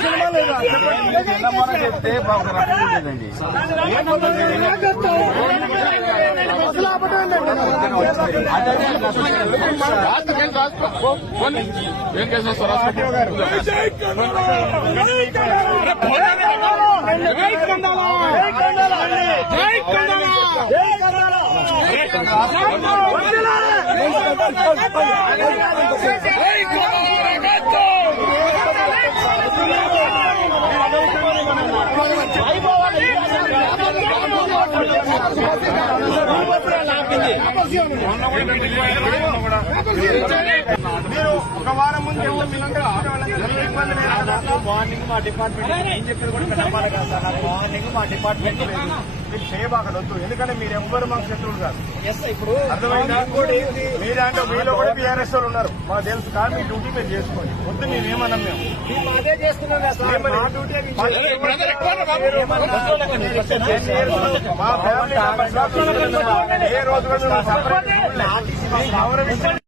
Cinema లేదా చెప్తే బాగా రకండి ఏం చేసేస్తారు మీరు ఒక వారం ముందు మార్నింగ్ మా డిపార్ట్మెంట్ ఏం చెప్పారు కూడా నమ్మాలి కదా సార్. నాకు మార్నింగ్ మా డిపార్ట్మెంట్ మీరు చేయబాగలొద్దు, ఎందుకంటే మీరు ఎవ్వరు మాకు శత్రువులు కాదు. ఇప్పుడు అర్థమైందా? మీరంటే మీలో కూడా బీఆర్ఎస్ వాళ్ళు ఉన్నారు, మాకు తెలుసు. కానీ మీ డ్యూటీ మీరు చేసుకోండి. వద్దు మేమేమన్నాం, మేము అదే చేస్తున్నాం. మా ఫ్యామిలీ ఏ రోజు కూడా